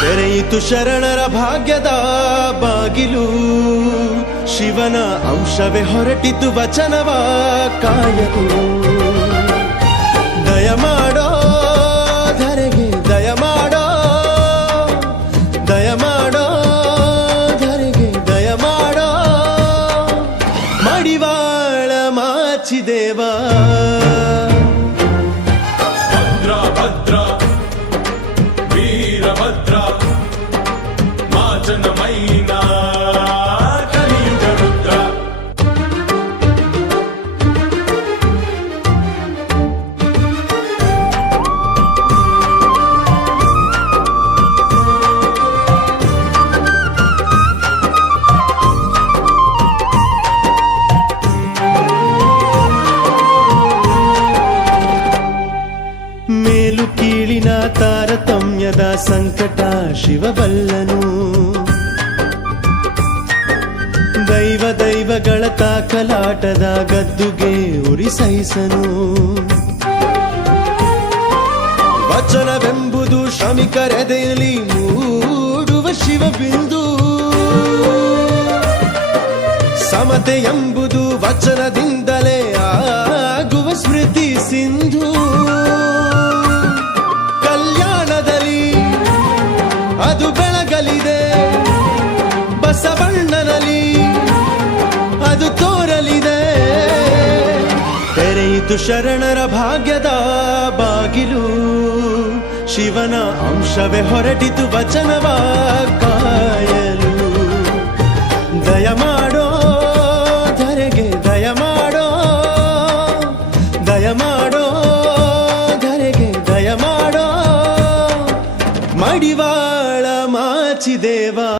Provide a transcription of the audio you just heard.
ತೆರೆಯಿತು ಶರಣರ ಭಾಗ್ಯದ ಬಾಗಿಲು. ಶಿವನ ಅಂಶವೇ ಹೊರಟಿತು ವಚನವ ಕಾಯಲು. ದಯ ಮಾಡೋ ಧರೆಗೆ ದಯ ಮಾಡೋ ದಯ ಮಾಡೋ ಧರೆಗೆ ದಯ ಮಾಡೋ ಮಡಿವಾಳ ಮಾಚಿದೇವಾ. ತಾರತಮ್ಯದ ಸಂಕಟ ಶಿವಬಲ್ಲನು. ದೈವ ದೈವಗಳ ತಾಕಲಾಟದ ಗದ್ದುಗೆ ಉರಿ ಸಹಿಸನು. ವಚನವೆಂಬುದು ಶ್ರಮಿಕರೆದೆಯಲ್ಲಿ ಮೂಡುವ ಶಿವಬಿಂದು. ಸಮತೆ ಎಂಬುದು ವಚನದಿಂದಲೇ ಆಗುವ ಬೆಳಗಲಿದೆ ಬಸವಣ್ಣನಲ್ಲಿ ಅದು ತೋರಲಿದೆ. ತೆರೆಯಿತು ಶರಣರ ಭಾಗ್ಯದ ಬಾಗಿಲು. ಶಿವನ ಅಂಶವೇ ಹೊರಟಿತು ವಚನವ ಕಾಯಲು. ದಯ ಮಾಡೋ ಧರೆಗೆ ದಯ ಮಾಡೋ. ದಯ ಮಾಡೋ ಧರೆಗೆ ದಯ ಮಾಡೋ. ಮಡಿವಾಳ ಮಾಚಿದೇವ